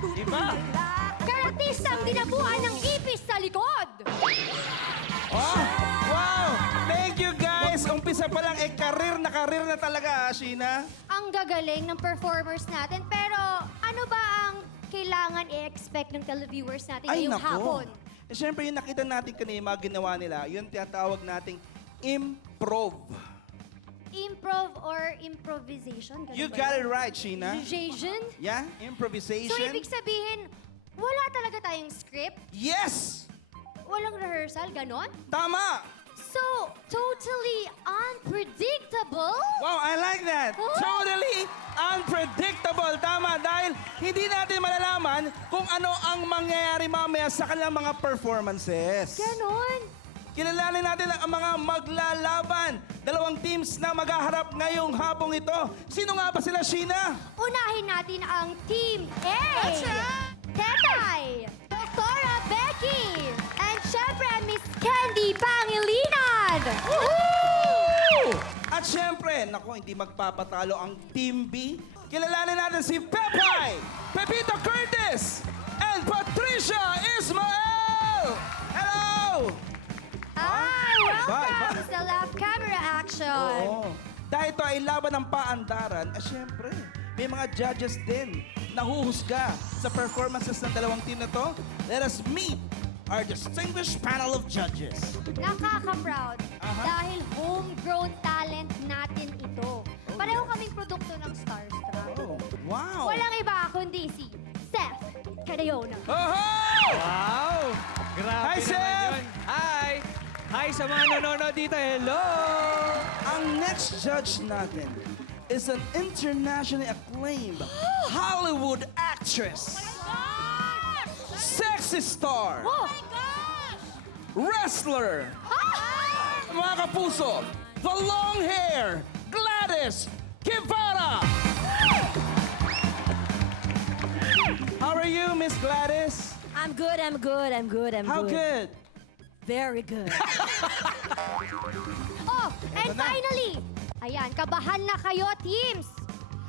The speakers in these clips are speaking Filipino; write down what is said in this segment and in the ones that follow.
Diba? Karatistang dinabuan ng ipis sa likod. Oh, wow! Thank you, guys! Umpisa pa lang, karir na talaga, Sheena. Ang gagaling ng performers natin. Pero ano ba ang kailangan i-expect ng televiewers natin ngayong hapon? Siyempre, yung nakita natin kanina, mga ginawa nila, yun tinatawag nating improv. Improv or improvisation? Ganun You ba got yun? it right, Sheena. Improvisation? Yeah, improvisation. So, ibig sabihin, wala talaga tayong script? Yes! Walang rehearsal? Ganon? Tama! So, totally unpredictable? Wow, I like that. Oh! Totally unpredictable. Tama, dahil hindi natin malalaman kung ano ang mangyayari mamaya sa kanilang mga performances. Ganon? Kilalanin natin ang mga maglalaban. Dalawang teams na maghaharap ngayong hapong ito. Sino nga ba sila, Sheena? Unahin natin ang Team A. That's right. Tetay, Doktora Becky, and syempre Miss Candy Pangilinan. Woo! At syempre, naku, hindi magpapatalo ang Team B. Kilalanin natin si Pepay, Pepito Curtis, and Patricia Ismael! Hello! Hi, welcome Bye. sa Left Camera Action. Oo. Dahil ito ay laban ng paandaran, syempre, may mga judges din na huhusga sa performances ng dalawang team na to. Let us meet our distinguished panel of judges. Nakaka-proud dahil homegrown talent natin ito. Pareho kaming produkto ng Starstruck. Oh, wow! Walang iba kundi si Seth Cadayona. Oh! Wow! Grabe Hi, naman Seth! yun. Hi! Hi sa mga nanonood dito. Hello! Ang next judge natin is an internationally acclaimed Hollywood actress, sexy star, Oh! wrestler, mga kapuso, the long hair, Gladys Guevara! How are you, Miss Gladys? I'm good, I'm good, I'm good, I'm How good? Very good. Oh, and Eto na. finally, ayan, kabahan na kayo, teams.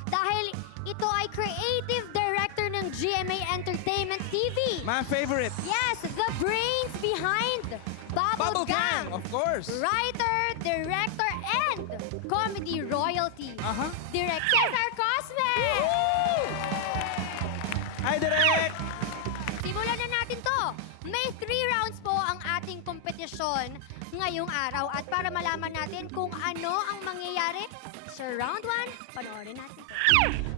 Dahil ito ay creative director ng GMA Entertainment TV. My favorite. Yes, the brains behind Bubble Gang. Of course. Writer, director, and comedy royalty. Aha. Direct Cesar Cosme. Hi, Direk! Simulan na natin to. May 3 rounds po ang ating kompetisyon ngayong araw. At para malaman natin kung ano ang mangyayari sa round 1, panoorin natin.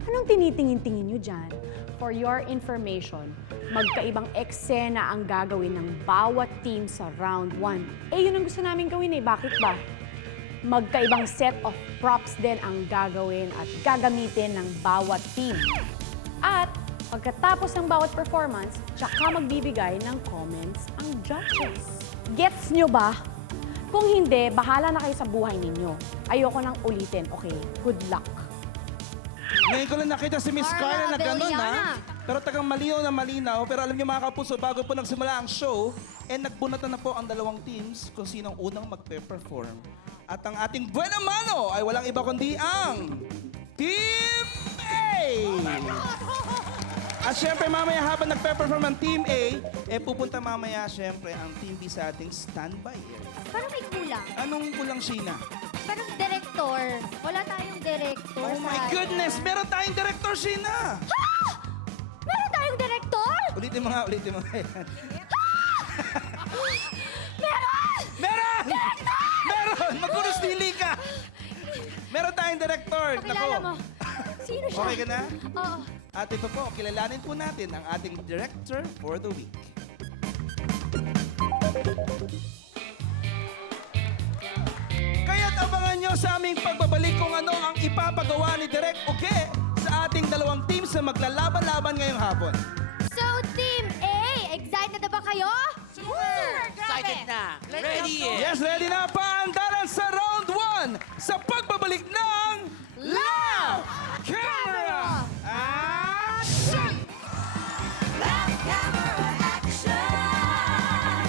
Anong tinitingin-tingin nyo dyan? For your information, magkaibang eksena ang gagawin ng bawat team sa round 1. Eh, yun ang gusto namin gawin eh. Bakit ba? Magkaibang set of props din ang gagawin at gagamitin ng bawat team. At pagkatapos ng bawat performance, tsaka magbibigay ng comments ang judges. Gets nyo ba? Kung hindi, bahala na kayo sa buhay ninyo. Ayoko nang ulitin, okay? Good luck. Ngayon ko lang nakita si Miss Carla Carla na gano'n, Abellana. ha? Pero tagang malinaw na malinaw. Pero alam niyo mga kapuso, bago po nagsimula ang show, nagbunatan na po ang dalawang teams kung sinong unang magpe-perform. At ang ating buena mano ay walang iba kundi ang Team A! At syempre mamaya habang nagpe-perform ang Team A, pupunta mamaya syempre ang Team B sa ating standby area. Parang may kulang. Anong kulang, Sheena? Parang director. Wala tayong director Oh my sa... goodness! Meron tayong director, Sheena! Meron tayong director? Ulitin mo nga, ulitin mo nga yan. Meron! Meron! Meron! Magkuros dili ka! Meron tayong director. Pakilala mo. Sino siya? Okay ka na? Oo. At ito po, kilalanin po natin ang ating director for the week. Kaya't abangan nyo sa aming pagbabalik kung ano ang ipapagawa ni Direk Uke sa ating dalawang teams na maglalaban-laban ngayong hapon. So, Team A, excited na ba kayo? Excited na. Ready eh. Yes, ready na paandaran sa round 1 sa pagbabalik ng Love Camera Action! Left camera action.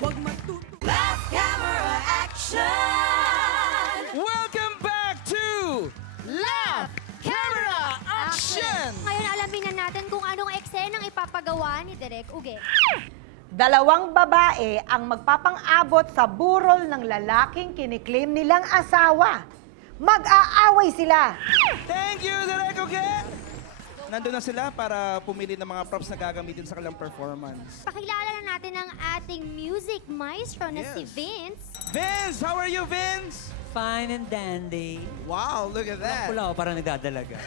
Huwag matuto. Left camera action. Welcome back to Love Camera Action! Ngayon, alamin na natin kung anong eksenang pagawa ni Direk Uge. Dalawang babae ang magpapang-abot sa burol ng lalaking kiniklaim nilang asawa. Mag-aaway sila. Thank you, Direk Uge! Nandun na sila para pumili ng mga props na gagamitin sa kanilang performance. Pakilala na natin ang ating music maestro na si Yes. Vince. Vince, how are you, Vince? Fine and dandy. Wow, look at that. Pula ako parang nagdadalaga.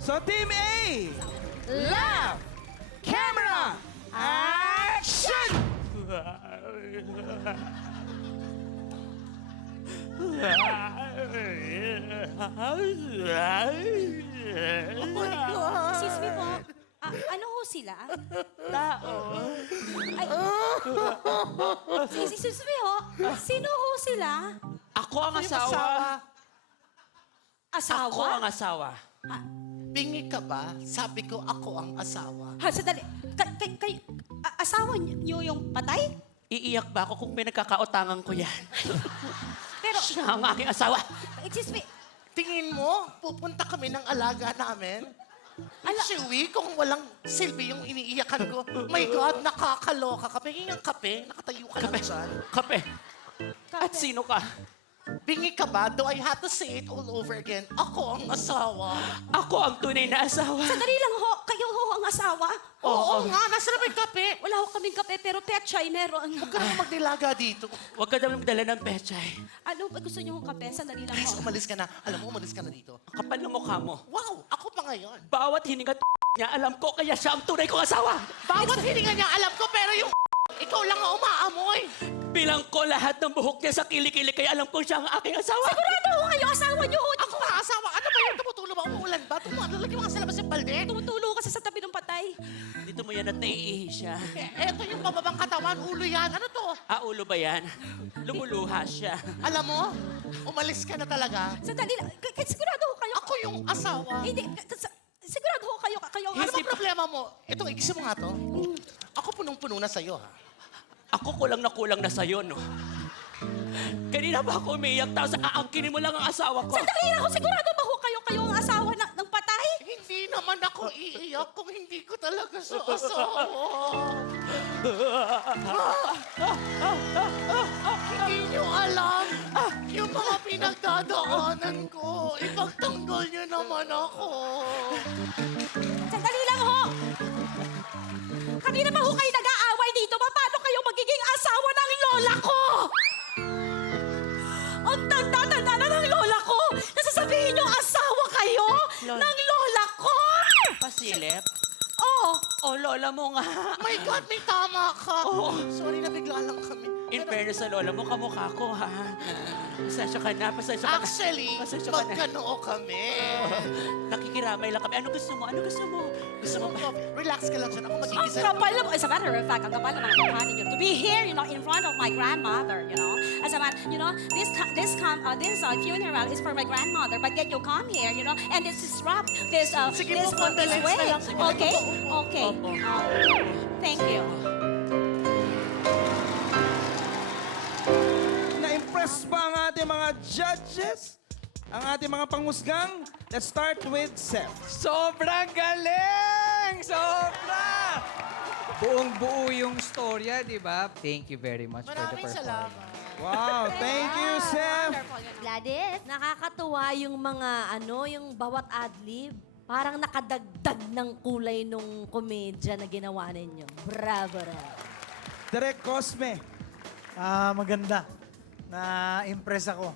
So, Team A, love, camera, action! Excuse me po. Ano ho sila? Tao. Ay. Excuse me ho. Sino ho sila? Ako ang asawa. Asawa? Ako ang asawa. Bingi ka ba? Sabi ko, ako ang asawa. Ha, sandali. Asawa niyo yung patay? Iiyak ba ako kung pinagkakautangan ko yan? Pero, Siya ang aking asawa. excuse me. Tingin mo, pupunta kami ng alaga namin? Chewy, kung walang silbi yung iniiyakan ko. My God, nakakaloka ka. Pingin ang kape, nakatayo ka lang dyan. Kape. At sino ka? Bingi ka ba? Do I have to say it all over again? Ako ang asawa. Ako ang tunay na asawa. Sandali lang ho. Kayo ho ang asawa? Oo nga, nasa na may kape? Wala ho kaming kape, pero pechay meron. Huwag ka naman magdilaga dito. Huwag ka naman magdala ng pechay. Ano ba gusto niyo hong kape? Sandali lang Please, ho. umalis ka na. Alam mo, umalis ka na dito. Ang kapal ng mukha mo. Wow, ako pa ngayon. Bawat hininga niya, alam ko, kaya siya ang tunay kong asawa. Bawat hininga niya, alam ko, pero yung ikaw lang ang umaamoy. Bilang ko lahat ng buhok niya sa kilikili, kaya alam ko siya ang aking asawa. Sigurado ho kayo, asawa niyo ho. Ako ang asawa. Ano ba yung tumutulo ba? Umuulan ba? Lalagyan mo ka sa labas yung balde? Tumutulo kasi sa tabi ng patay. Dito mo yan at naiihi siya. Eto yung bababang katawan, ulo yan. Ano to? Ulo ba yan? Lumuluha siya. Alam mo, umalis ka na talaga. Sandali lang. Sigurado ho kayo. Ako yung asawa. Hindi. Sigurado ho kayo. Ano ba problema mo? Ito, ikisi mo nga to. Ako punong-puno na sa'yo, ha? Ako kulang na sa'yo, no? Kanina ba ako umiiyak, tapos aangkinin mo lang ang asawa ko? Sandali lang ho. Sigurado ba ho kayo ang asawa ng patay? Hindi naman ako iiyak kung hindi ko talaga sa asawa. Hindi niyo alam yung mga pinagdadaanan ko. Ipagtanggol niyo naman ako. Sandali lang ho. Kanina ba ho kayo nag-aaway dito? Paano kayo magiging asawa ng lola ko? Ang tanda-tanda na ng lola ko. Nasasabihin niyo asawa kayo ng lola ko? Pasilip? Oo. Oh, lola mo nga. My God, may tama ka. Oo. Sorry, nabigla lang kami. In fairness sa lola mo, kamukha ko, ha? Pasensya ka na, pasensya ka na. Actually, Pasensya ka na. magkanoo kami. Nakikiramay lang kami. Ano gusto mo? Ano gusto mo? Gusto mo ba? Relax ka lang dyan. Ako Ang magigisa. kapal na, as a matter of fact, ang kapal naman ang mukha ninyo. To be here, in front of my grandmother, As a man, this funeral is for my grandmother, but yet you come here, and this disrupt this Sige this po, condolence way. na lang. Sige. Okay? Okay. Opo. Thank you. Na-impress ba ang ating mga judges? Ang ating mga panghusgang? Let's start with Seth. Sobrang galing! Sobra! Buong-buo yung storya, di ba? Thank you very much for the Maraming performance. salamat. Wow, thank you, Seth. Gladys. Nakakatuwa yung mga yung bawat adlib. Parang nakadagdag ng kulay nung komedya na ginawa ninyo. Bravo, bravo. Direk Cosme. Maganda. Na-impress ako.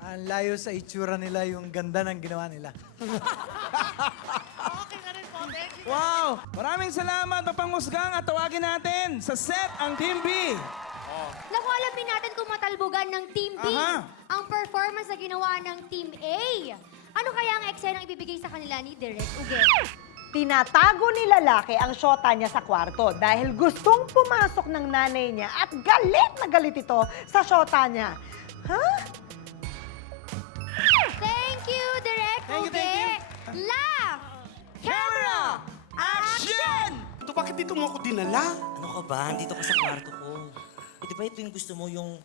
Ang layo sa itsura nila yung ganda ng ginawa nila. Okay na rin po. Thank you. Wow! Maraming salamat, mapanghusgang, at tawagin natin sa set ang Team B. Naku, alamin natin kung matalbogan ng Team B Aha. ang performance na ginawa ng Team A. Ano kaya ang eksena ang ibibigay sa kanila ni Direk Uge? Tinatago ni lalaki ang syota niya sa kwarto dahil gustong pumasok ng nanay niya at galit na galit ito sa syota niya. Ha? Thank you, Direk Thank you, Uge. thank you. Laugh! Camera! Action! Ito, bakit dito mo ako dinala? Ano ka ba? Dito ka sa kwarto ko. Eh, di ba ito yung gusto mo yung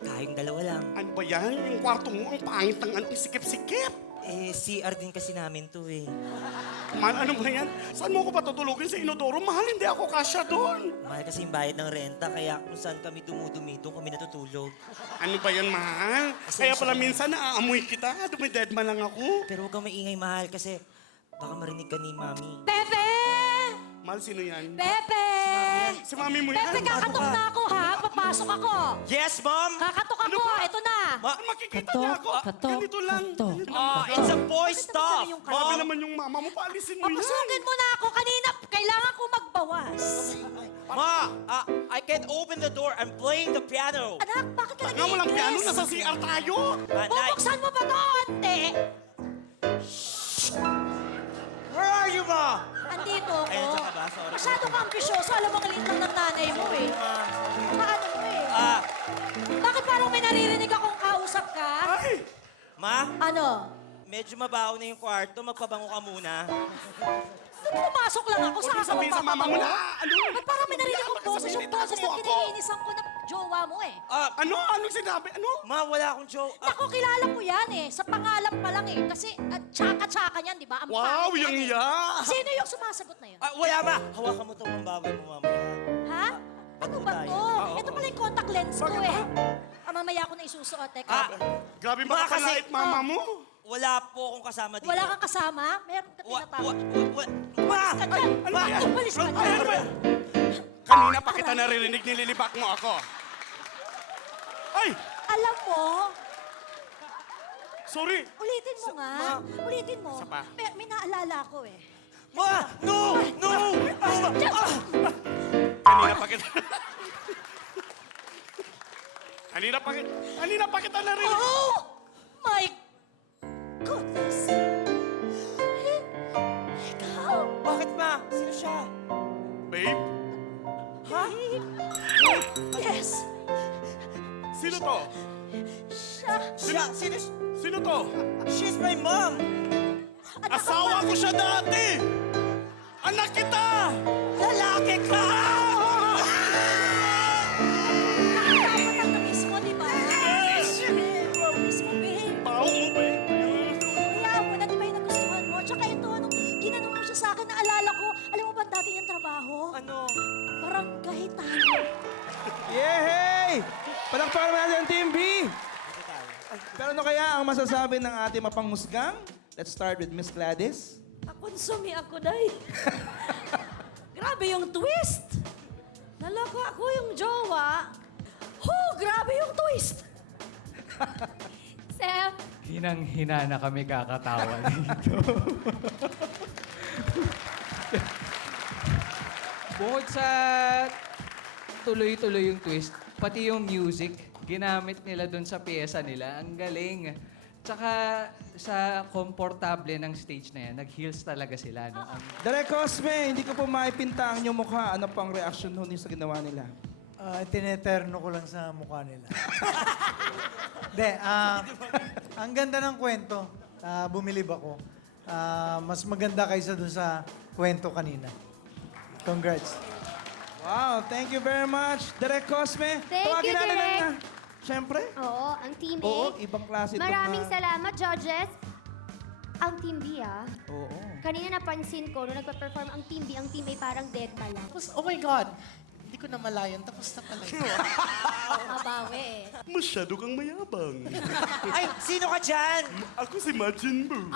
tayong dalawa lang? Ano ba yan? Yung kwarto mo, ang pangit ng sikip-sikip. Eh, CR din kasi namin to eh. Mahal, ano ba yan? Saan mo ko patutulogin sa inodoro? Mahal, hindi ako kasya doon. Mahal kasi yung bayad ng renta, kaya kung saan kami dumudumi, doon kami natutulog. Ano ba yan, mahal? Kaya pala minsan naaamoy kita. Dumidedma lang ako. Pero huwag kang maingay, mahal, kasi baka marinig ka ni Mami. Pepe! Mahal, sino yan? Pepe! Si mami mo yan. Pepe, kakatok na ako, ha? Papasok ako. Yes, Mom! Kakatok ako, ito na. Makikita niya ako. Ganito lang. It's a boy stuff! Grabe naman yung mama mo. Paalisin mo yan. Papasugin mo na ako. Kanina, kailangan ko magbawas. Ma, I can't open the door. I'm playing the piano. Anak, bakit ka Nga walang piano. nag-iingles? Nasa CR tayo. Bubuksan mo ba ito, ante? Where are you, Ma? Andito ako. Ayun, siya ka ba? Sorry. Masyado kang ambisyoso. Alam mo, galit lang ng nanay mo eh. Paano mo eh? Bakit parang may naririnig akong kausap ka? Ay! Ma, Ano? medyo mabaho na yung kwarto. Magpabango ka muna. Pumasok lang ako sa Huwag mo sabihin sa mama mo na. Ano? Ba't parang may narinig akong boses? Yung Pinita boses mo na ako. kinaiinisan ko na jowa mo eh. Ano? Anong sinabi? Ano? Ma, wala akong joke. Ako, kilala ko yan eh. Sa pangalan pa lang eh. Kasi tsaka-tsaka niyan, di ba? Ang Wow, pangit yang yan eh. iya. Sino yung sumasagot na yun? Wala, Ma. Hawakan mo itong mambaboy mo, mamaya. Ha? Ano ba tayo. to? Ito pala yung contact lens ko eh. Mamaya ko na isusuot. Teka. Grabe Ma, ba kasi- kalait mama mo? Wala po akong kasama dito. Wala kang kasama? Meron ka tinatawag. Ma! Ka dyan. Ano ba yan? Umalis ka Ay, dyan. ano ba yan? Kanina pa kita naririnig, nililibak mo ako. Ay! Alam mo, Sorry. ulitin mo nga. Ulitin mo. Isa pa. May naalala ko eh. Ma! No! No! Kanina pa kita... Kanina pa kita naririnig. Oh! My goodness! Ikaw? Bakit, Ma? Sino siya? Babe, Ha? Yes! sino to? Siya! Sino to? She's my mom! Asawa ko siya dati! Anak kita! Lalaki ka! Nakatapat ang na-miss mo, di ba? Yes! Na-miss mo, babe. Pao mo, babe. Hayaan mo na, di ba yung nagustuhan mo? Tsaka ito, nung ginanong mo siya sa akin, naalala ko, alam mo ba dati niyang trabaho? Ano? Barangay tayo. Yehey! Palakpakan natin ang Team B! Pero ano kaya ang masasabi ng ating mapangmusgang? Let's start with Miss Gladys. Konsumi ako, day. Grabe yung twist. Naloko ako yung jowa. Grabe yung twist. Seth, Hinang-hina na kami kakatawa dito. Bukod sa tuloy-tuloy yung twist, pati yung music, ginamit nila dun sa pyesa nila. Ang galing. Tsaka sa komportable ng stage na yan, nag-heels talaga sila. No? Direk Cosme, hindi ko po maipinta ang inyong mukha. Ano pang reaction ho niyo sa ginawa nila? Tineterno ko lang sa mukha nila. Hindi, ang ganda ng kwento. Bumilib ako. Mas maganda kaysa dun sa kwento kanina. Congrats. Wow, thank you very much, Direk Cosme. Thank you, natin Direk. ang, Siyempre. oo, ang Team A. Oo, ibang klase itong, Maraming salamat, judges. Ang Team B, Oo. Kanina napansin ko, nung nagpa-perform ang Team B, ang Team A parang dead pa lang. Oh my God. Hindi ko na malayan. Tapos na pala. Mabawi eh. Masyado kang mayabang. Ay, sino ka dyan? Ako si Majin Buu.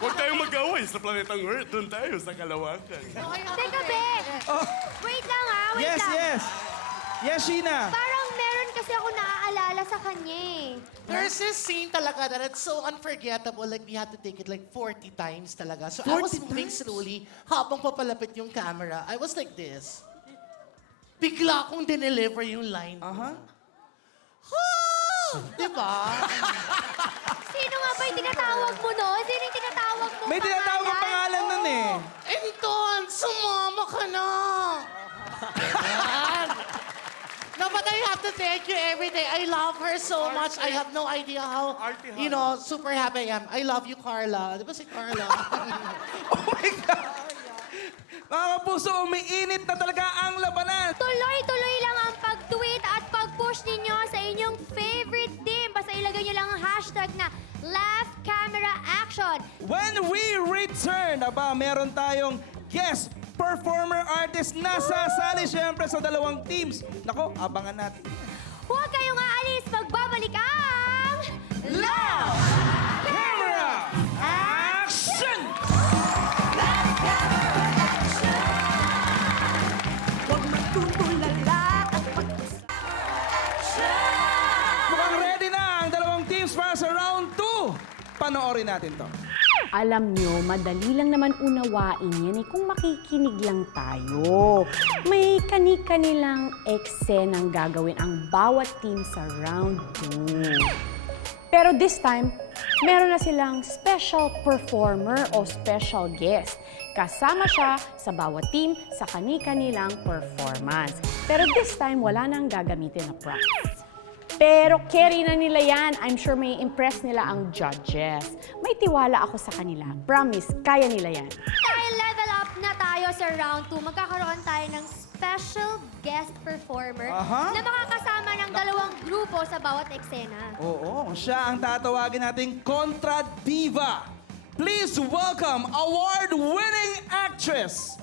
Huwag tayong mag-away sa planetang Earth. Doon tayo sa Kalawakan. Teka, Be! Wait lang wait Yes, lang. yes. Yes, Sheena. Parang meron kasi ako naaalala sa kanya eh. There's this scene talaga that it's so unforgettable. Like, we had to take it like 40 times talaga. So, I was moving slowly habang papalapit yung camera. I was like this. Bigla akong dineliver yung line. Diba? Sino nga ba yung tinatawag mo, no? Sino yung tinatawag mo? May tinatawag ang pangalan nun eh. Anton, sumama ka na! No, but I have to thank you every day. I love her so much. I have no idea how, super happy I am. I love you, Carla. Di ba si Carla? Oh my God! Mga kapuso, umiinit na talaga ang labanan. Tuloy-tuloy lang ang pag-tweet at pag-push ninyo sa inyong favorite team. Basta ilagay nyo lang ang hashtag na Laugh Camera Action. When we return, And aba, meron tayong guest performer artist na sasali syempre sa dalawang teams. Nako, abangan natin. Huwag kayong aalis, magbabalik ang... Love! Camera! Action! Mukhang ready na ang dalawang teams para sa round 2. Panoorin natin to. Alam nyo, madali lang naman unawain yan kung makikinig lang tayo. May kani-kanilang eksenang gagawin ang bawat team sa round 2. Pero this time, meron na silang special performer o special guest. Kasama siya sa bawat team sa kani-kanilang performance. Pero this time, wala nang gagamitin na props. Pero carry na nila yan. I'm sure may impress nila ang judges. May tiwala ako sa kanila. Promise, kaya nila yan. Dahil level up na tayo sa round 2, magkakaroon tayo ng special guest performer Aha. na makakasama ng dalawang grupo sa bawat eksena. Oo, siya ang tatawagin nating Kontra Diva. Please welcome award-winning actress,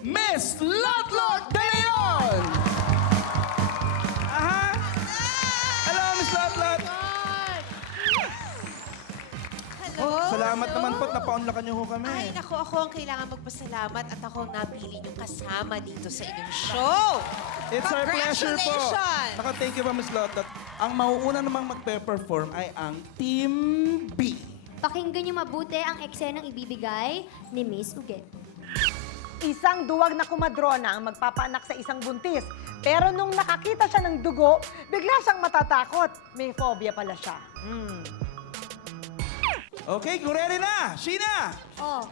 Miss Lotlot De Leon! Aha! Hello, Miss Lotlot! Salamat naman po't napaunlakan niyo ho kami. Ay, naku, ako ang kailangan magpasalamat at ako ang napili niyong kasama dito sa inyong show. It's our pleasure po. Congratulations! Naka, thank you po, Miss Lotlot. Ang mauuna namang magpe-perform ay ang Team B. Pakinggan niyo mabuti ang eksenang ibibigay ni Miss Uget. Isang duwag na kumadrona ang magpapaanak sa isang buntis. Pero nung nakakita siya ng dugo, bigla siyang matatakot. May phobia pala siya. Okay, kung ready na, Sheena! Oh,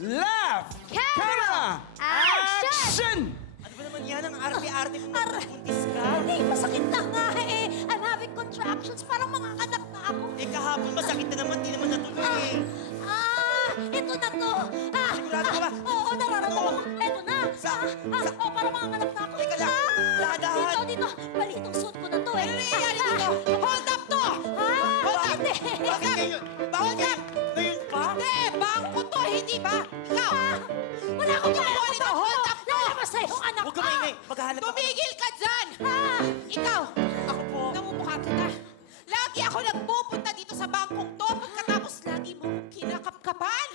Laugh! Camera! Action! Ano ba naman yan? Ang arte-arte mo buntis ka. Ay, masakit na nga eh. I'm having contractions. Parang mga anak na ako. Eh kahapon masakit na naman, di naman natuloy eh. Ito na to. Sigurado ka ba? Oo, nararamdaman ko. Ito na. Oh, parang mga anak na ako. Teka lang, dahan-dahan. Dito. Bali, itong suit ko na to eh. Ano nangyayari dito? Hold up to! Hold up! Bakit ngayon? Bakit ngayon? Ngayon pa? Hindi, bangko to, hindi ba? Ikaw! Wala akong Ikaw, ginagawa to. hold up to! Lalabas na yung anak Huwag ko. ka maingay. Maghahanap ako. Tumigil ka dyan! Ikaw! Ako po. Namumukha kita. Lagi ako nagpupunta dito sa bangkong to pagkatapos lagi mo kong kinakapkapan.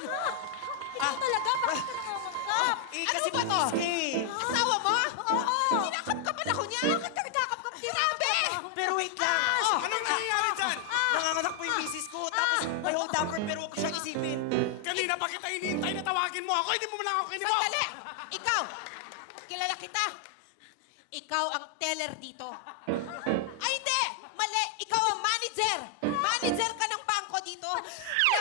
Ikaw talaga, bakit ka namamangkap? Eh Ano kasi ba to? buntis ka eh. Asawa mo? Oo. Kinakapkapan ako niya. Bakit ka nagkakapkap dito? Grabe! Pero wait lang. Anong nangyayari dyan? Nanganganak po yung misis ko, tapos may hold upper pero huwag ko siyang isipin. Kanina pa kita hinihintay na tawagin mo ako. Hindi mo lang ako kinibok. Sandali! Ikaw! Kilala kita. Ikaw ang teller dito. Ay, hindi! Mali! Ikaw ang manager! Manager ka ng bangko dito.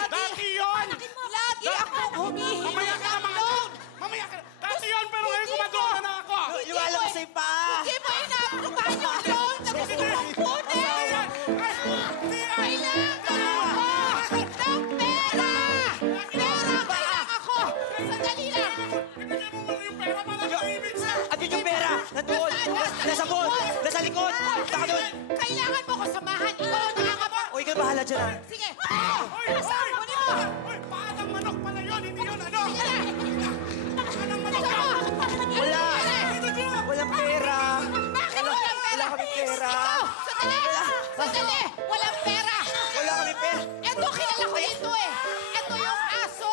Dati yun! Lagi akong humihingi Mamaya ka na ng mga loan! Mamaya ka na. Dati yun, pero ngayon Hindi kumadrona na ako. Liwala ko sa'yo pa. Hindi mo inaaprubahan yung loan na gusto mong kunin! Kailangan ako ng pera! Pera! Kailangan ko! Sandali lang! Binigyan mo muna yung pera para maibig siya. Andun yung pera. Nandoon. Nasa bot. Nasa likod. Taka doon. Kailangan mo ko samahan! Ikaw ang nakakapa! O ikaw bahala dyan ah. Sige! Hoy! Kasama mo nito! Hoy! Paanang manok pala yun, hindi yun ano? Sige na! Paanang manok Ito! ka? Wala. Dito dyan! Walang pera. Bakit walang pera? Wala kami pera. Ikaw! Sandali! Sandali! Walang pera! Wala kami pera. Ito, kilala ko dito eh! Ito yung aso!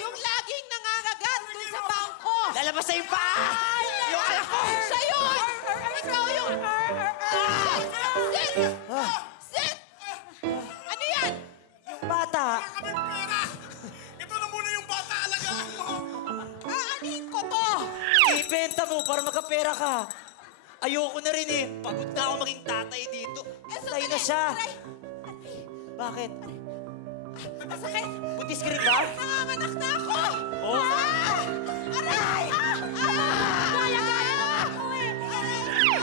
Yung laging nangangagat dun sa bangko! Lalabas sa'yo pa. Yung anak ko. Siya yun! Ikaw yung... Sit! Sit! Ano yan? Yung bata. Wala kami pera! Ito na muna yung bata, alagaan mo! Aanin ko to! Ibenta mo para magkapera ka. Ayoko na rin eh. Pagod na ako maging tatay dito. Tatay na siya. Aray! Bakit? Ang sakit! Buntis ka rin ba? Nanganganak na ako! Oo. Aray! Gaya na ako eh!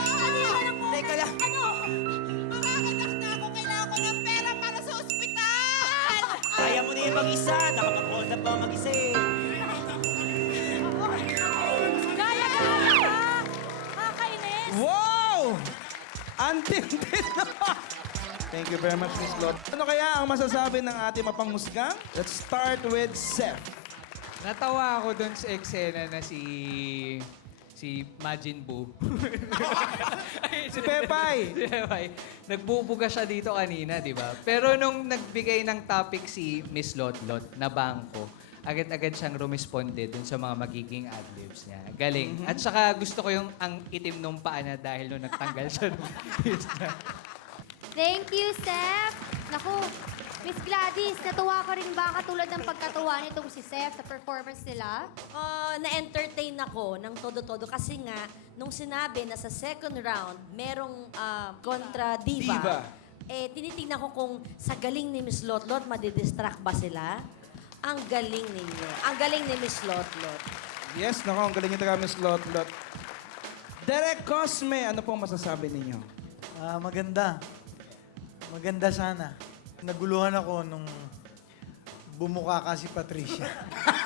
Ano yung anak mo? Teka lang. Ano? Manganganak na ako. Kailangan ko ng pera para sa ospital! Kaya mo na yung mag-isa. Nakapag-hold up ako mag-isa eh. Gaya-gaya ka. Kakainis. Wow! Antin-tin naman! Thank you very much, Miss Lot. Ano kaya ang masasabi ng ating mapanghusgang? Let's start with Seth. Natawa ako doon sa eksena na si Majin Buu. Si Pepay. Si Pepay. Nagbubuga siya dito kanina, di ba? Pero nung nagbigay ng topic si Miss Lotlot na bangko, agad-agad siyang rumisponde dun sa mga magiging adlibs niya. Galing. At saka gusto ko yung ang itim nung paa niya dahil nung nagtanggal siya nung Thank you, Seth. Naku, Miss Gladys, natuwa ka rin ba katulad ng pagkatuwa nitong si Seth sa performance nila? Na-entertain ako ng todo-todo kasi nga, nung sinabi na sa second round, merong kontra diva, Diva. tinitingnan ko kung sa galing ni Miss Lotlot, madidistract ba sila? Ang galing ninyo. Ang galing ni Miss Lotlot. Yes, naku, ang galing niyo talaga, Miss Lotlot. Derek Cosme, ano pong masasabi ninyo? Maganda. Maganda sana. Naguluhan ako nung bumuka ka si Patricia.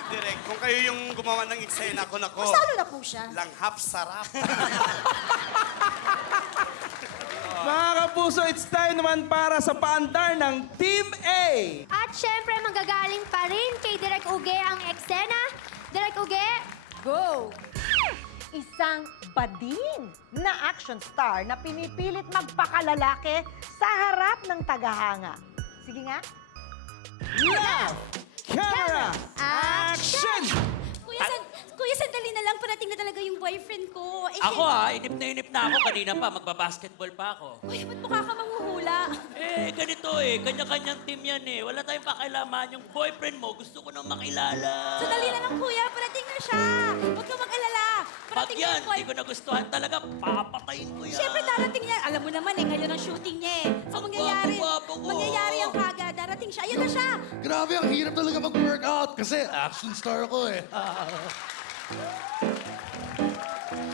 Direk, kung kayo yung gumawa ng eksena ko, nako. Masalo na po siya. Langhap sarap. Mga kapuso, it's time naman para sa paandar ng Team A. At syempre, manggagaling pa rin kay Direk Uge ang eksena. Direk Uge, go! Isang bading na action star na pinipilit magpakalalaki sa harap ng tagahanga. Sige nga. Camera, action! Kuya, sandali na lang. Parating na talaga yung boyfriend ko. Ako inip na ako. Kanina pa, magbabasketball pa ako. Kuya, ba't mukha ka manghuhula? Ganito Kanya-kanyang team yan Wala tayong pakialaman. Yung boyfriend mo, gusto ko nang makilala. Sandali na lang, kuya. Parating na siya. Huwag kang mag-alala. Pag Parating na yan, yung hindi boyfriend. ko nagustuhan talaga, papatayin ko yan. Siyempre, darating niya. Alam mo naman ngayon ang shooting niya So, Ang mangyayari. gwapo-gwapo ko. Mangyayari ang kaga. Darating siya. Ayan na siya. Grabe, ang hirap talaga mag-workout kasi action star ako eh.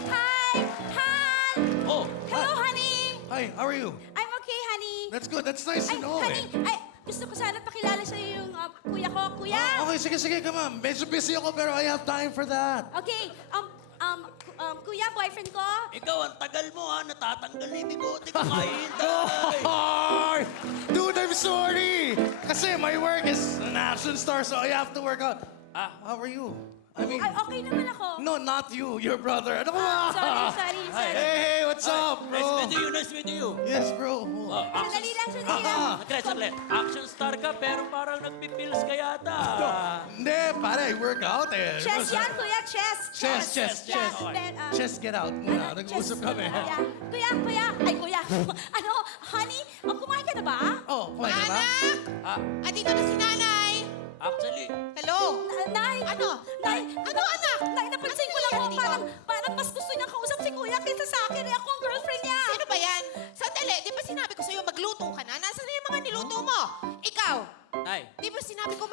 Hi! Hi! Oh, Hello, honey! Hi, how are you? I'm okay, honey. That's good. That's nice to Ay, know honey, eh. gusto ko sana pakilala sa'yo yung kuya ko. Kuya! Okay, sige, come on. Medyo busy ako pero I have time for that. Okay, kuya, boyfriend ko. ikaw, ang tagal mo natatanggal na yung bigote ko kahintay. Ay! Dude, I'm sorry! Kasi my work is an action star, so I have to work out. How are you? I mean, Ay, okay naman ako. no, not you, your brother. Ano ba? Sorry. Hey, what's up, Nice bro? meeting you. Yes, bro. Sandali lang. Saglit. Action star ka, pero parang nagpipils ka yata. Hindi, pare, work out eh. Chess yan, kuya. Chess. Chess. Then, Chess, get out muna. Nag-uusap kami. Yeah. Kuya. Ay, kuya. Ano, honey, kumain ka na ba? Oh, kumain ka ba? Andito na si nanay. Actually, Hello? Nay! Ano? Nay! Ano, anak? Nay, napansin ko lang nangyari dito? parang mas gusto niyang kausap si kuya kaysa sa akin. Ako ang girlfriend niya. Sino ba yan? Sandali, di ba sinabi ko sa'yo magluto ka na? Nasaan na yung mga niluto mo? Ikaw, Nay, di ba sinabi ko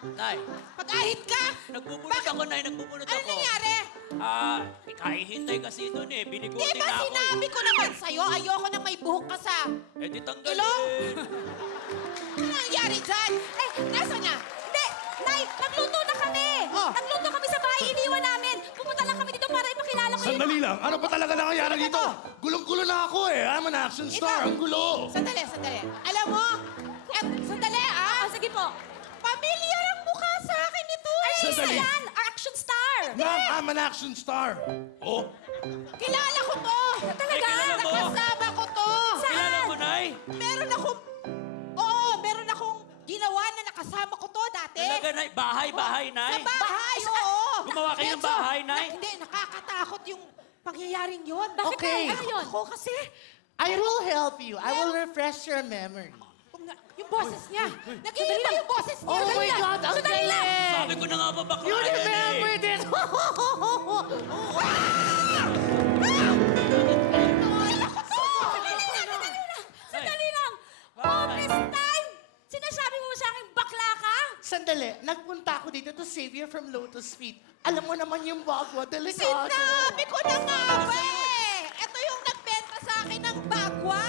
Nay, mag-ahit ka? nagbubunot ako, Nay, nagbubunot Ano ako. nangyari? Kahihintay kasi doon biniguti Di ba na ako sinabi ko naman sa'yo, ayoko nang may buhok ka sa... di tanggalin. Ilong? Ano nangyari dyan? Nasaan niya? Hindi! Nay, nagluto na kami! Oh. Nagluto kami sa bahay, iniwan namin. Pumunta lang kami dito para ipakilala ko Sandali lang. Ano pa talaga nangyayari dito? Gulong-gulo na ako eh. I'm an action star. Ang gulo. Sandali. Alam mo, sandali Sige po. Pamilyar ang mukha sa akin nito eh. Sandali. Ayan, our action star! Ma'am, I'm an action star. Oh, Kilala ko to. Talaga? kilala mo? Nakasama ko to. Kilala mo, Nay? Meron akong ginawa na nakasama ko to dati. Talaga, Nay? Bahay, Nay? Sa bahay, oo. Gumawa kayo ng bahay, Nay? Hindi, nakakatakot yung pangyayaring yun. Bakit, Okay. Nay? Ano yun? Ako kasi, I will help you. I will refresh your memory. yung boses niya. Nag-iiba yung boses niya. Oh my God, ang galing! Sabi ko na nga ba bakla You yan remember this? Sandali lang! Office time! Sinasabi mo sa akin, bakla ka? Sandali, nagpunta ako dito to save you from Lotus Feet. Alam mo naman yung bagwa, delikado. Sinabi ko na nga ba eh. Ito yung nagbenta sa akin ng bagwa.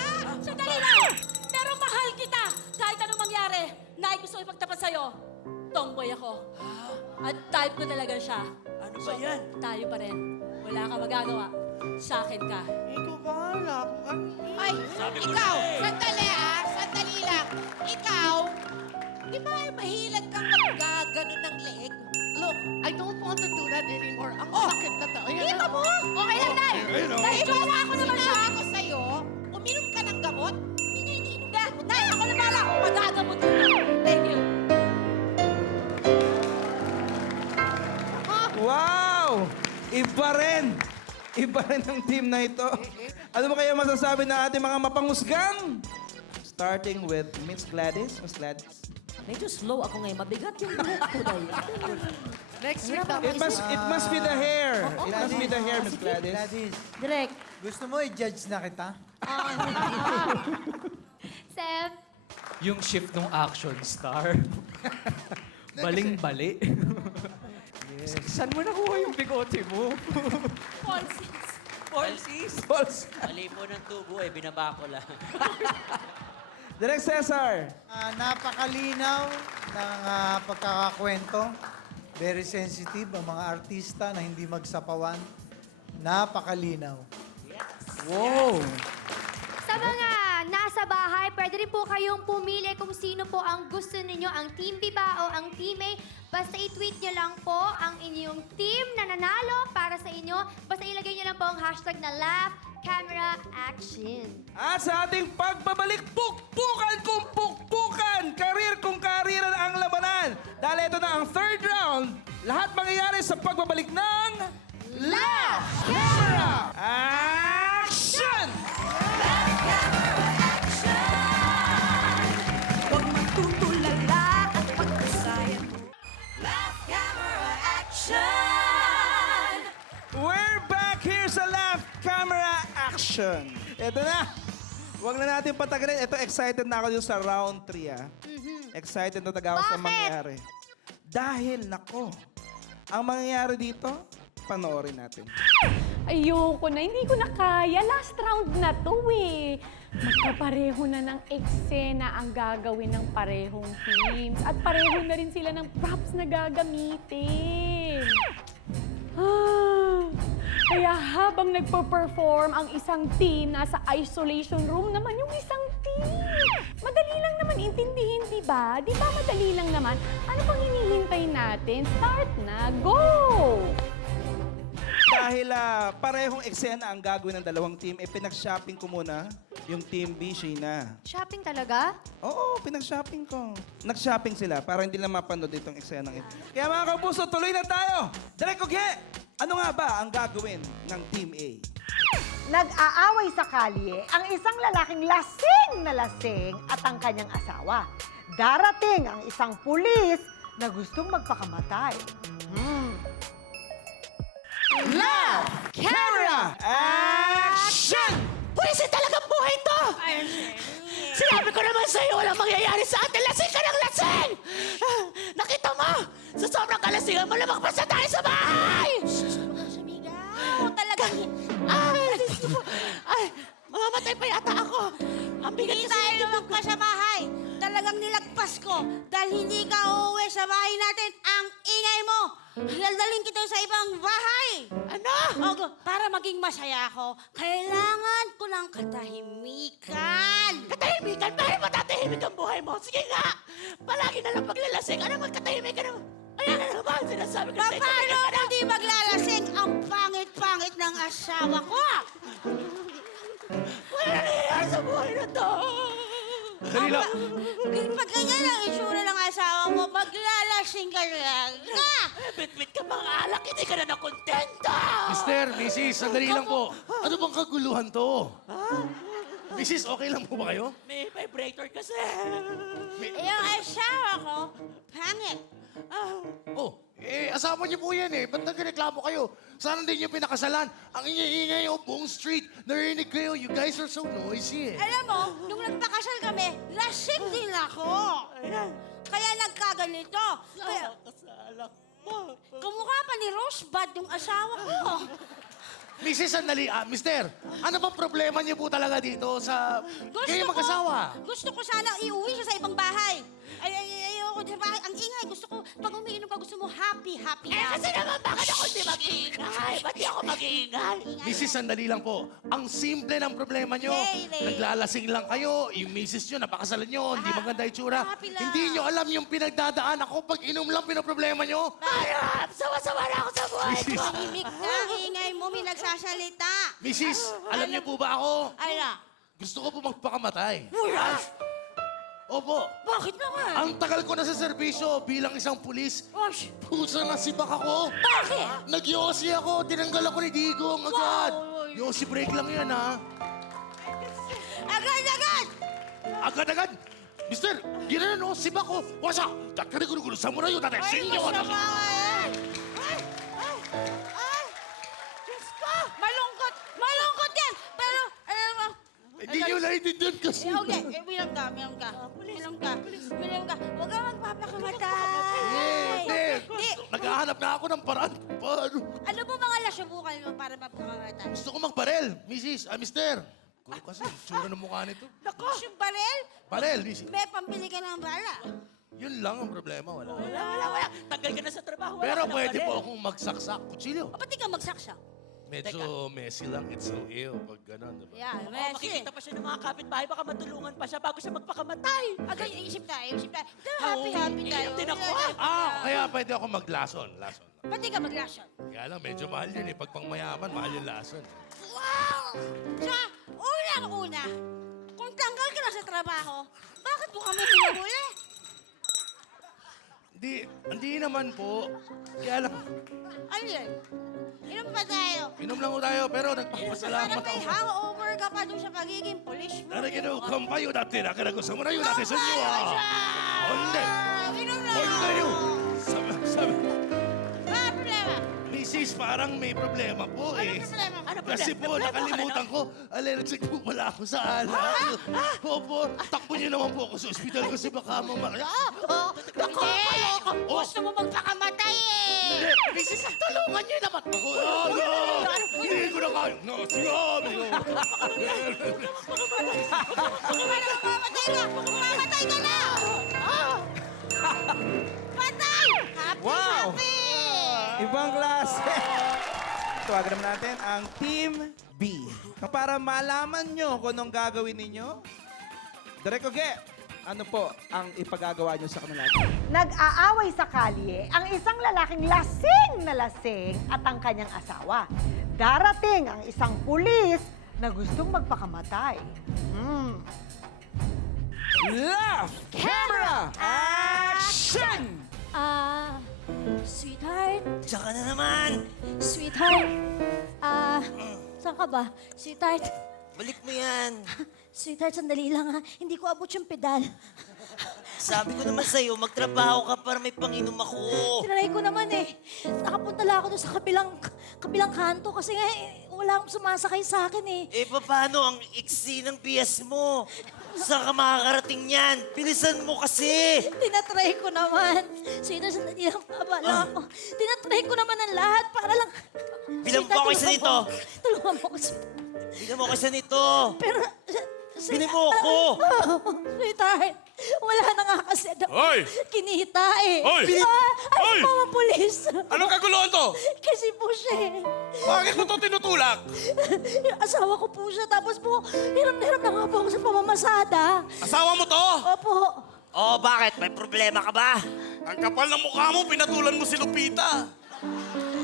Sandali lang! Pero mahal kita! Kahit anong mangyari, Nay, gusto ko ipagtapat sa'yo. Tomboy ako. At type ko talaga siya. Ano ba yan? Tayo pa rin. Wala ka magagawa. Sa akin ka. Ikaw bahala kung ano. Ay, Sabi ko ikaw, na eh. sandali lang. Ikaw, di ba mahilag kang maggaganon ng leeg? Look, I don't want to do that anymore. Ang sakit na to. Ayan Kita na. mo? Okay lang, Nay. Ayun, oh. Dahil wala ako naman sinabi ko sa'yo, uminom ka ng gamot. Hindi niya iniinom. Nay, ako na bala. Magagamot ko na. Thank you. Wow! Iba rin! Iba rin ang team na ito. Ano ba kaya masasabi ng ating mga mapangusgang? Starting with Miss Gladys. Miss Gladys. Medyo slow ako ngayon. Mabigat yung buhok ko dahil. Next week It must be the hair. It must be the hair, Miss Gladys. Gladys, Direct. gusto mo i-judge na kita? Seth, Yung shift ng action star. Baling-bali. Saan mo nakuha yung bigote mo? Falsies. False. Mali po ng tubo eh, binaba ko lang. Direct Cesar. Napakalinaw ng pagkakakwento. Very sensitive ang mga artista na hindi magsapawan. Napakalinaw. Wow. sa mga nasa bahay, pwede rin po kayong pumili kung sino po ang gusto ninyo, ang Team Biba o ang Team A. Basta i-tweet nyo lang po ang inyong team na nanalo para sa inyo. Basta ilagay nyo lang po ang hashtag na Laugh Camera Action. At sa ating pagbabalik, pukpukan kung pukpukan, karir kung karir ang labanan. Dahil ito na ang third round. Lahat mangyayari sa pagbabalik ng Laugh Camera Action! Huwag magtutulala at pagkasaya mo. Laugh Camera Action! We're back here sa Laugh Camera Action. Ito na. Huwag na natin patagalin. Ito, excited na ako dun sa round 3, ah. Excited na taga ako sa Bakit? mangyayari. Dahil, nako, ang mangyayari dito, panoorin natin. Ayoko na, hindi ko na kaya. Last round na to eh. Magkapareho na ng eksena ang gagawin ng parehong teams. At pareho na rin sila ng props na gagamitin. Kaya habang nagpo-perform ang isang team, nasa isolation room naman yung isang team. Madali lang naman intindihin, di ba? Di ba madali lang naman? Ano pang hinihintay natin? Start na! Go! Dahil parehong eksena ang gagawin ng dalawang team, pinag-shopping ko muna yung Team B, Sheena. Shopping talaga? Oo, pinag-shopping ko. Nag-shopping sila para hindi lang mapanood itong eksenang ito. Kaya mga kapuso, tuloy na tayo! Direk Uge, ano nga ba ang gagawin ng Team A? Nag-aaway sa kalye ang isang lalaking lasing na lasing at ang kanyang asawa. Darating ang isang pulis na gustong magpakamatay. Laugh! Camera! Action! Pwede talagang buhay to! Sinabi ko naman sa'yo, walang mangyayari sa atin. Lasing ka ng lasing! Nakita mo? Sa sobrang kalasingan mo, lumagpas na tayo sa bahay! Talagang Ay, mamamatay pa yata ako. Ang bigat hindi kasi tayo ng lumagpas sa bahay. Talagang nilagpas ko dahil hindi ka uuwi sa bahay natin. Ang ingay mo. Daldalin kita sa ibang bahay. Ano? Para maging masaya ako, kailangan ko ng katahimikan. Katahimikan? Bakit mo tatahimik ang buhay mo? Sige nga! Palagi na lang paglalasing. Ano magkatahimik ka naman? Ayan na naman, sinasabi ko sa'yo. Paano kung di maglalasing ang pangit-pangit ng asawa ko? Wala na nangyayari sa buhay na to. Dali lang. Pag ganyan ang itsura ng asawa mo, maglalasing ka lang. Bit-bit ka mga alak, hindi ka na nakontento. Mister, Mrs., sandali lang po. Ano bang kaguluhan to? Mrs., okay lang po ba kayo? May vibrator kasi. Yung asawa ko, pangit. Oh, asawa niyo po yan eh. Ba't nagreklamo kayo? Sana hindi niyo pinakasalan. Ang ingay-ingay o buong street. Narinig kayo. You guys are so noisy eh. Alam mo, nung nagpakasal kami, lasing din ako. Kaya nagkaganito. Kaya, kumukha pa ni Rosebud yung asawa ko. Mrs., sandali. Mister, ano bang problema niyo po talaga dito sa kayo mag-asawa? Gusto ko sana iuwi siya sa ibang bahay. Ayoko ako, di ba? Ang ingay, gusto ko, pag umiinom ka, gusto mo happy Eh, lang. kasi naman, bakit ako hindi mag-iingay? Ba't di ako mag-iingay? Mrs. Sandali lang po. Ang simple ng problema nyo. Ray. Naglalasing lang kayo. Yung misis nyo, napakasalan nyo. Hindi maganda itsura. happy lang. Hindi nyo alam yung pinagdadaan ako pag inom lang pinoproblema nyo. Ayun, sawa-sawa na ako sa buhay ko. Tahimik ka, ang ingay mo, may nagsasalita. Mrs., alam niyo po ba ako? Ano? Gusto ko po magpakamatay. Wala! Opo. Bakit naman? Ang tagal ko na sa serbisyo bilang isang pulis. Osh! Pusa na sibak ako. Bakit? Nag-yosi ako. Tinanggal ako ni Digong agad. Yosi break lang yan, ha? Agad-agad! Agad-agad. Mister, gina no, sibak ko. Wasa! Dakari ko gulo samurai yo dati. Ay, Sinyo ka masama yan! Ay! Diyos ko! Malungkot! Malungkot yan! Pero, alam mo, Hindi nyo naiintindihan kasi. okay, bilang ka. Huwag kang magpapakamatay! Hindi. Naghahanap na ako ng paraan. Paano? Ano po mga lasubukan mo para mapakamatay? Gusto ko magbarel, mister. Gulo kasi, tsura ng mukha nito. Naku! Yung baril? Barel, misis. May pambili ka ng bala. Yun lang ang problema, wala. Wala. Tanggal ka na sa trabaho. Wala Pero ka na pwede pala. po akong magsaksak. Kutsilyo. O, ba't di ka magsaksak? Medyo messy lang. It's so ill pag gano'n, diba? Yeah, Oo, Messi. makikita pa siya ng mga kapitbahay, baka matulungan pa siya bago siya magpakamatay. Agad, isip tayo. Pero happy tayo. Iyak din ako. Kaya pwede ako maglason. Lason. Ba't di ka maglasyon? Kaya lang, medyo mahal yun eh. Pag pangmayaman, mahal yung lason. Wow! Sa unang-una, kung tanggal ka na sa trabaho, bakit mo kami hinahuli? Hindi naman po. Kaya lang, Ano yun? Inom pa tayo. inom lang ko tayo, pero Parang nagpapasalamat may ako. hangover ka pa doon sa pagiging pulis mo. Naragyan ako kampayo dati. Nakarago sa muna yun dati sa inyo, Hindi. Inom na! Hindi yun. Sabi, Ano problema? Mrs. parang may problema po eh. problema? Ano Kasi po, nakalimutan ko, allergic po pala ako sa alak. Opo, takbo niyo naman po ako sa ospital kasi baka Nakakaloka! Gusto mo magpakamatay eh! Mrs. tulungan niyo naman ako. Hindi ko na kaya. No, sinabi ko. Mamamatay ka! Mamamatay ka na! Patay! Happy, Wow! happy! Ibang klase. Tawagan naman natin ang Team B. Para malaman nyo kung anong gagawin ninyo, Direk Oge, ano po ang ipagagawa nyo sa kanila? Nag-aaway sa kalye ang isang lalaking lasing na lasing at ang kanyang asawa. Darating ang isang pulis na gustong magpakamatay. Love, camera, action! Sweetheart, Tsaka na naman. sweetheart. Saan ka ba? Sweetheart, Balik mo yan. sweetheart, sandali lang ha. Hindi ko abot yung pedal. Sabi ko naman sa'yo, magtrabaho ka para may panginom ako. Tinry ko naman eh. Nakapunta lang ako doon sa kabilang kanto kasi nga wala akong sumasakay sa akin eh. Eh, paano ang iksi ng bias mo? Saan ka makakarating yan? Bilisan mo kasi! Tinatry ko naman. Sweetheart, sandali lang, babala ako. Tinatry ko naman ang lahat para lang... Bilang mo Sweetheart, ako isa tulungan nito. mo. Tulungan mo ako, sweetheart. Bilang mo ako isa nito. Pero... Bili mo ako! Sweetheart, wala na nga kasi daw. Hoy! Kinita eh. Hoy! Ay, Hoy! mga pulis. Anong kaguluhan to? Kasi po siya eh. Bakit mo to tinutulak? Yung asawa ko po siya. Tapos po, hiram na hiram na nga po ako sa pamamasada. Asawa mo to? Opo. Oh, bakit? May problema ka ba? Ang kapal ng mukha mo, pinatulan mo si Lupita.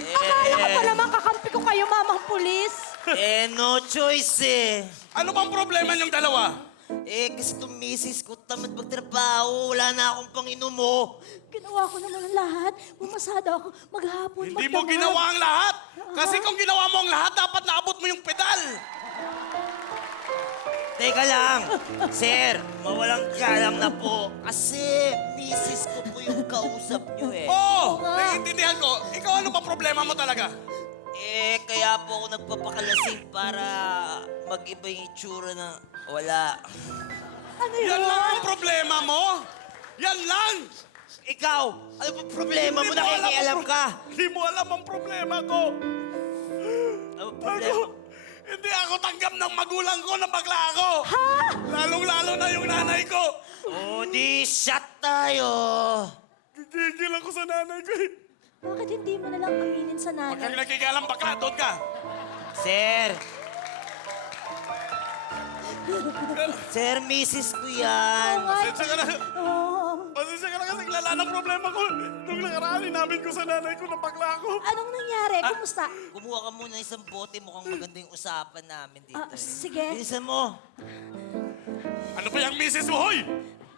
Akala ko pa naman kakampi ko kayo, mamang pulis. No choice eh. Ano bang problema niyong dalawa? Kasi itong misis ko, tamad magtrabaho. Wala na akong panginom mo. Ginawa ko naman ang lahat. Pumasada ako maghapon, Hindi mo ginawa ang lahat. Kasi kung ginawa mo ang lahat, dapat naabot mo yung pedal. Teka lang. Sir, mawalang galang na po. Kasi misis ko po yung kausap niyo eh. Oo, naiintindihan ko. Ikaw ano pa problema mo talaga? Kaya po ako nagpapakalasing para mag-iba yung itsura na wala. Ano Yan lang ang problema mo? Yan lang! Ikaw, ano pa problema mo? Nakikialam ka. Hindi mo alam ang problema ko. Ano problema? Hindi ako tanggap ng magulang ko na bakla ako. Lalong-lalo na yung nanay ko. Oh, di shut tayo. Gigigil ako sa nanay ko eh. Bakit hindi mo nalang aminin sa Huwag kang nanay? nakikialam, bakla. Doon ka. Sir! Sir, misis ko yan. Pasensya ka na. Pasensya ka na kasi lala ng problema ko. Nung nakaraan, inamin ko sa nanay ko na bakla ako. Anong nangyari? Kumusta? Kumuha ka muna isang bote. Mukhang maganda yung usapan namin dito. Sige. Bilisan mo. Ano ba yung misis mo, hoy?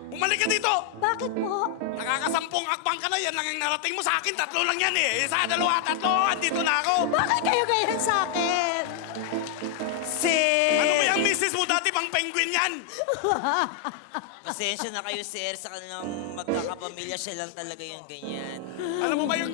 Bumalik ka dito! Bakit po? Nakakasampung akbang ka na yan lang ang narating mo sa akin. 3 lang yan eh. 1, 2, 3. Andito na ako. Bakit kayo ganyan sa akin? Sir! Ano ba yung misis mo? Dati pang penguin yan. Pasensya na kayo, sir. Sa kanilang magkakapamilya, siya lang talaga yung ganyan. Alam mo ba yung...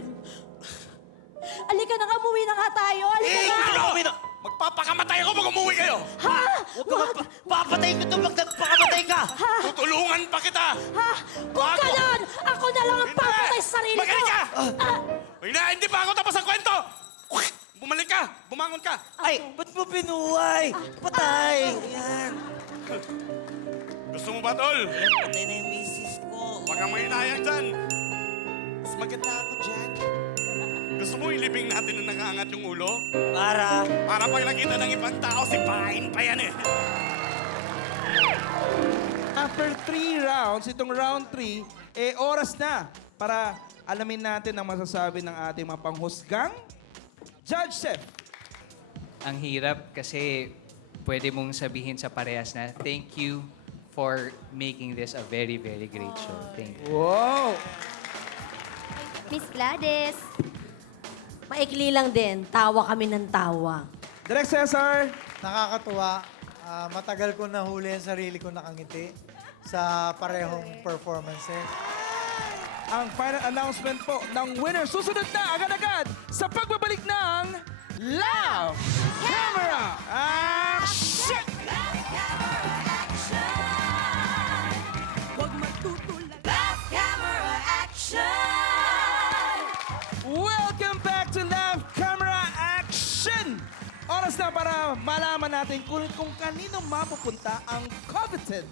Alika na nga, umuwi na nga tayo. Alika na! Ano? Magpapakamatay ako pag umuwi kayo. Ha? Huwag ka papatay ko to pag nagpakamatay ka! Tutulungan pa kita. Ha? Huwag ka nun! Ako na lang ang papatay sa sarili ko! Magaling ka! Hindi pa ako tapos ang kwento! Bumalik ka! Bumangon ka! Ay, ba't mo binuhay? Patay! Ayan. Gusto mo ba, Tol? Patay na yung misis ko. Huwag kang mahinayang dyan. Mas maganda ako dyan. Gusto mo ilibing natin na nakaangat yung ulo? Para? Para pag nakita ng ibang tao, sipahin pa yan eh. After 3 rounds, itong round 3, oras na para alamin natin ang masasabi ng ating mga panghusgang. Judge Seth. Ang hirap kasi pwede mong sabihin sa parehas na thank you for making this a very, very great show. Thank you. Wow! Miss Gladys. Maikli lang din. Tawa kami ng tawa. Direk Cesar. Nakakatuwa. Matagal ko nahuli ang sarili ko nakangiti sa parehong performances. Ang final announcement po ng winner. Susunod na agad-agad sa pagbabalik ng Love Camera Action! Welcome back to Love Camera Action! Oras na para malaman natin kung kanino mapupunta ang coveted.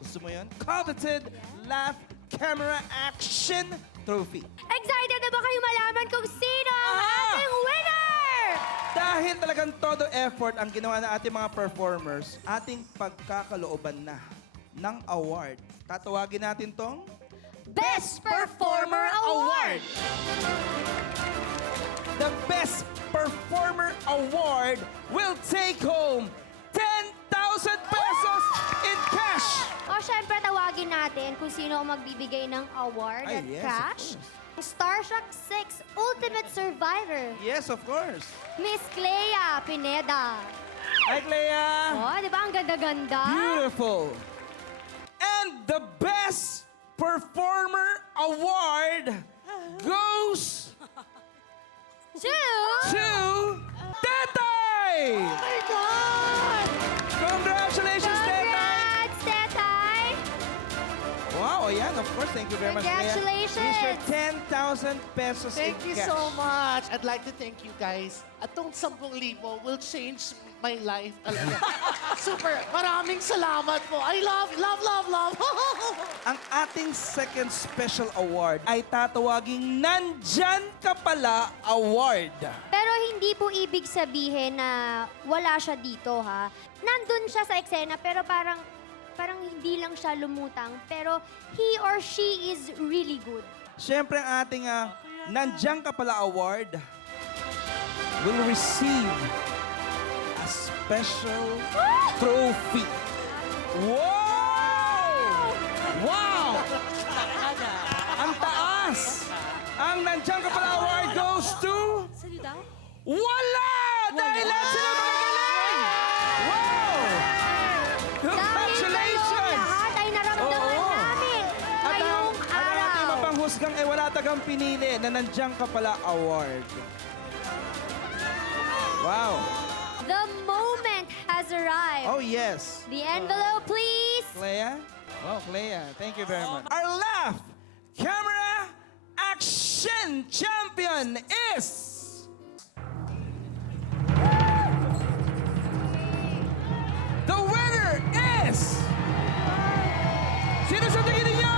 Gusto mo yun? Coveted Love Camera Action Trophy. Excited na ba kayo malaman kung sino ang ating winner? Dahil talagang todo effort ang ginawa ng ating mga performers, ating pagkakalooban na ng award. Tatawagin natin tong Best Performer Award! The Best Performer Award will take home 10,000 pesos in cash! O syempre tawagin natin kung sino ang magbibigay ng award Ay, at yes, cash. Starstruck 6 Ultimate Survivor, Yes, of course. Miss Clea Pineda. Hi, Clea! Oh, di ba ang ganda-ganda? Beautiful! And the Best Performer Award goes to Tetay! Oh my God! Congratulations, Tetay! Congrats, Tetay! Wow, ayan, of course. Thank you very much, Clea. Congratulations! Here's your 10,000 pesos Thank in you cash. so much. I'd like to thank you guys. At tong 10,000 will change my life talaga. Super. Maraming salamat po. I love. Ang ating second special award ay tatawaging Nandyan Ka Pala Award. Pero hindi po ibig sabihin na wala siya dito, ha? Nandun siya sa eksena, pero parang hindi lang siya lumutang. Pero he or she is really good. Siyempre, ang ating Nandyan Ka Pala Award will receive a special trophy. Wow! Wow! Ang taas! Ang Nandyan Ka Pala Award goes to... Sa'yo daw? Wala! Dahil lahat sila magagaling! Wow! Dahil kayo Congratulations! lahat ay naramdaman Oo. namin ngayong Ang ating araw. mapanghusgang ay wala tagang pinili na Nandyan Ka Pala Award. Wow! The moment has arrived. Oh, yes. The envelope, please. Clea? Oh, Clea. Thank you very much. Our Laugh Camera Action Champion is... The winner is... Sino sa tingin ninyo?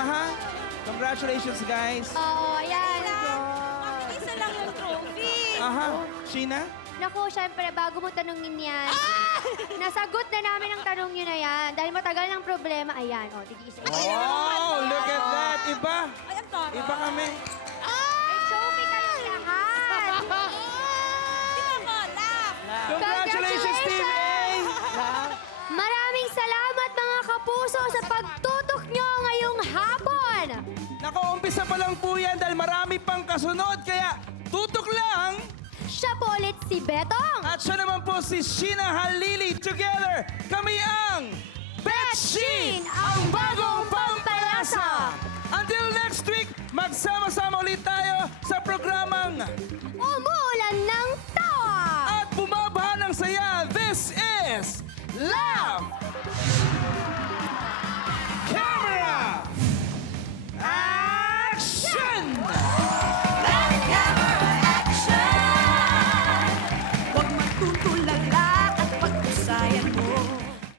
Aha. Congratulations, guys. Oo, ayan. Isa lang yung trophy. Aha. Sheena? Naku, syempre, bago mo tanungin yan, nasagot na namin ang tanong nyo na yan. Dahil matagal ng problema, ayan, o, tigisa. Oh, look at that. Iba. Ay, ang tara. Iba kami. May trophy kayong lahat. Tingnan mo, laugh. Congratulations, Team A! Maraming salamat mga kapuso sa pagtutok nyo ngayong hapon. Nako, umpisa pa lang po yan dahil marami pang kasunod. Kaya tutok lang. Siya po ulit si Betong. At siya naman po si Sheena Halili. Together, kami ang Betchin, ang bagong pampalasa. Until next week, magsama-sama ulit tayo sa programang Umuulan ng tawa. At Bumabaha ng Saya. This is Love